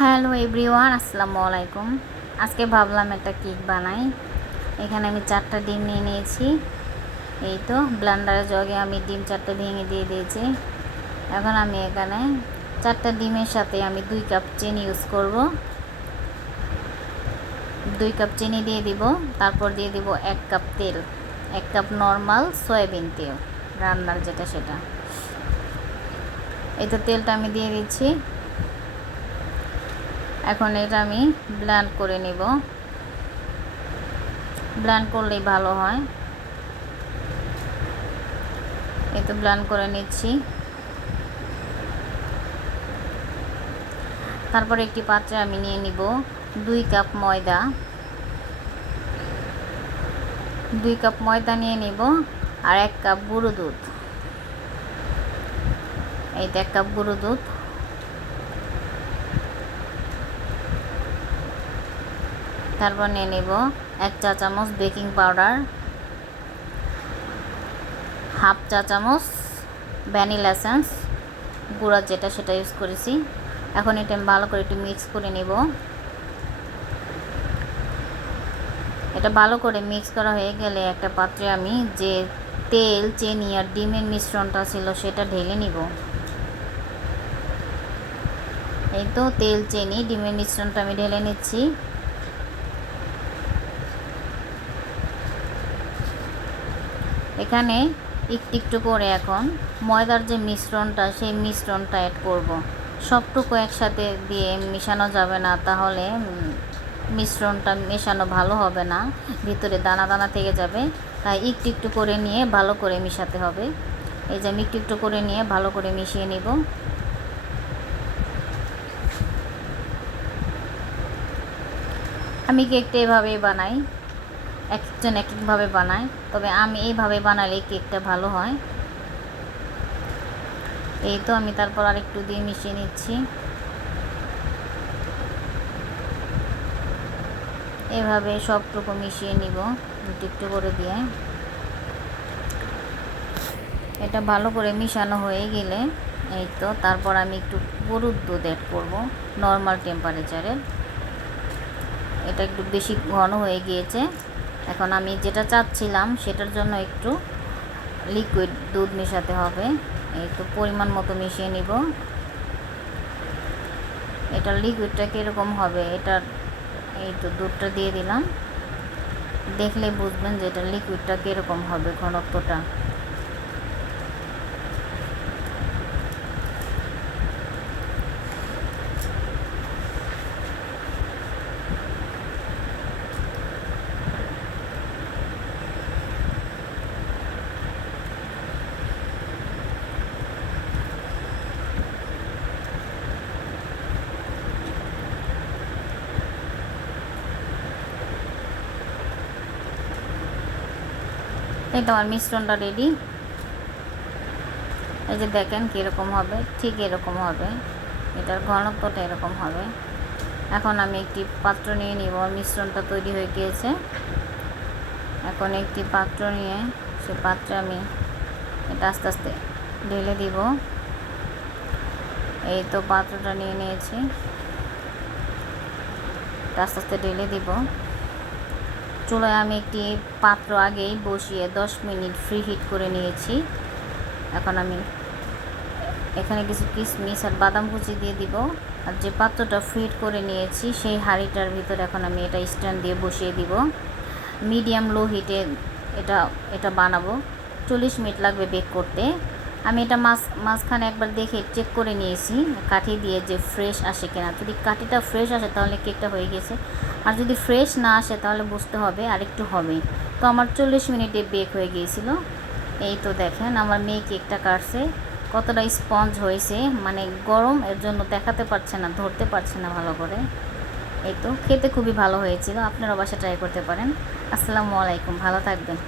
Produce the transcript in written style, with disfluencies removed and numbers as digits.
Hello everyone, আসসালামু আলাইকুম। আজকে ভাবলাম একটা কেক বানাই। এখানে আমি 4টা ডিম নিয়ে নিয়েছি। এই তো ব্লেন্ডারের জগে আমি ডিম 4টা ভেঙে দিয়ে দিয়েছি। এখন আমি এখানে 4টা ডিমের সাথে আমি 2 কাপ চিনি ইউজ করব। 2 কাপ চিনি দিয়ে দিব। তারপর দিয়ে দিব 1 কাপ তেল, 1 কাপ নর্মাল সয়াবিন তেল, রান্নার যেটা সেটা। এই তো তেলটা আমি দিয়ে দিচ্ছি। এখন এটা আমি ব্লেন্ড করে নিব। ব্লেন্ড করলেই ভালো হয়। এই তো ব্লেন্ড করে নিচ্ছি। তারপর একটি পাত্রে আমি নিয়ে নিব 2 কাপ ময়দা। 2 কাপ ময়দা নিয়ে নিব আর 1 কাপ গুঁড়ো দুধ। এই তো 1 কাপ গুঁড়ো দুধ। তারপর নিয়ে নিব 1 চা চামচ বেকিং পাউডার, হাফ চা চামচ ভ্যানিলা এসেন্স, গুঁড়া যেটা সেটা ইউজ করেছি। এখন এটা আমি ভালো করে একটু মিক্স করে নেব। এটা ভালো করে মিক্স করা হয়ে গেলে একটা পাত্রে আমি যে তেল, চিনি আর ডিমের মিশ্রণটা ছিল সেটা ঢেলে নিব। এই তো তেল, চিনি, ডিমের মিশ্রণটা আমি ঢেলে নিচ্ছি। এখানে একটু একটু করে এখন ময়দার যে মিশ্রণটা সেই মিশ্রণটা অ্যাড করব। সবটুকু একসাথে দিয়ে মেশানো যাবে না, তাহলে মিশ্রণটা মেশানো ভালো হবে না, ভিতরে দানা দানা থেকে যাবে। তাই একটু একটু করে নিয়ে ভালো করে মেশাতে হবে। এই যে আমি একটু একটু করে নিয়ে ভালো করে মিশিয়ে নিব। আমি কেকটা এভাবেই বানাই, একজন এক একভাবে বানায়, তবে আমি এইভাবে বানালে কেকটা ভালো হয়। এই তো আমি তারপর আরেকটু দিয়ে মিশিয়ে নিচ্ছি। এভাবে সবটুকু মিশিয়ে নিব একটু একটু করে দিয়ে। এটা ভালো করে মিশানো হয়ে গেলে এই তো তারপর আমি একটু গরুর দুধ অ্যাড করব নর্মাল টেম্পারেচারে। এটা একটু বেশি ঘন হয়ে গিয়েছে। এখন আমি যেটা চাচ্ছিলাম সেটার জন্য একটু লিকুইড দুধ মেশাতে হবে। এই তো পরিমাণ মতো মিশিয়ে নিব। এটা লিকুইডটা কীরকম হবে, এটা এই তো দুধটা দিয়ে দিলাম। দেখলে বুঝবেন যে এটা লিকুইডটা কীরকম হবে, ঘনত্বটা। এই তো আমার মিশ্রণটা রেডি। এই যে দেখেন কীরকম হবে, ঠিক এরকম হবে, এটার ঘনত্বটা এরকম হবে। এখন আমি একটি পাত্র নিয়ে নিব। মিশ্রণটা তৈরি হয়ে গিয়েছে। এখন একটি পাত্র নিয়ে সে পাত্রে আমি এটা আস্তে আস্তে ঢেলে দিব। এই তো পাত্রটা নিয়ে নিয়েছি, আস্তে আস্তে ঢেলে দিব। চুলায় আমি একটি পাত্র আগেই বসিয়ে 10 মিনিট ফ্রি হিট করে নিয়েছি। এখন আমি এখানে কিছু কিশমিশ আর বাদাম কুচি দিয়ে দিব। আর যে পাত্রটা ফ্রিট করে নিয়েছি সেই হাঁড়িটার ভিতরে এখন আমি এটা স্ট্যান্ড দিয়ে বসিয়ে দিব। মিডিয়াম লো হিটে এটা বানাবো। 40 মিনিট লাগবে বেক করতে। আমি এটা মাঝখানে একবার দেখে চেক করে নিয়েছি কাঠি দিয়ে যে ফ্রেশ আসে কিনা। যদি কাঠিটা ফ্রেশ আসে তাহলে কেকটা হয়ে গেছে, আর যদি ফ্রেশ না আসে তাহলে বুঝতে হবে আর একটু হবে। তো আমার 40 মিনিটে বেক হয়ে গিয়েছিল। এই তো দেখেন আমার মেয়ে কেকটা কাটছে, কতটা স্পঞ্জ হয়েছে, মানে গরম এর জন্য দেখাতে পারছে না, ধরতে পারছে না ভালো করে। এই তো খেতে খুবই ভালো হয়েছিল। আপনারা বাসায় ট্রাই করতে পারেন। আসসালামু আলাইকুম, ভালো থাকবেন।